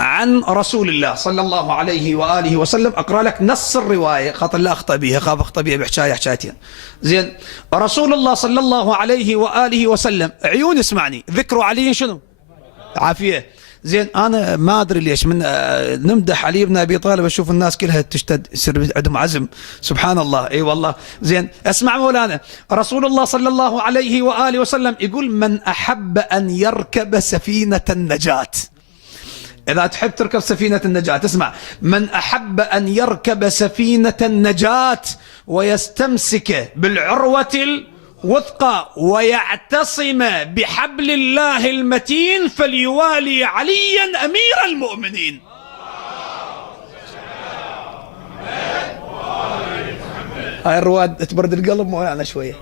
عن رسول الله صلى الله عليه وآله وسلم. أقرأ لك نص الرواية خاطر لا أخطأ بها، خاف أخطأ بها بحكاية حكايتين. زين، رسول الله صلى الله عليه وآله وسلم، عيون اسمعني، ذكروا علي شنو؟ عافية. زين، أنا ما أدري ليش من نمدح علي بن أبي طالب أشوف الناس كلها تشتد، يصير عندهم عزم، سبحان الله. أي والله. زين، اسمع مولانا، رسول الله صلى الله عليه وآله وسلم يقول: من أحب أن يركب سفينة النجاة. إذا تحب تركب سفينة النجاة، اسمع: من أحب أن يركب سفينة النجاة ويستمسك بالعروة الوثقى ويعتصم بحبل الله المتين فليوالي عليا أمير المؤمنين. هاي الرواد تبرد القلب مولانا شوية.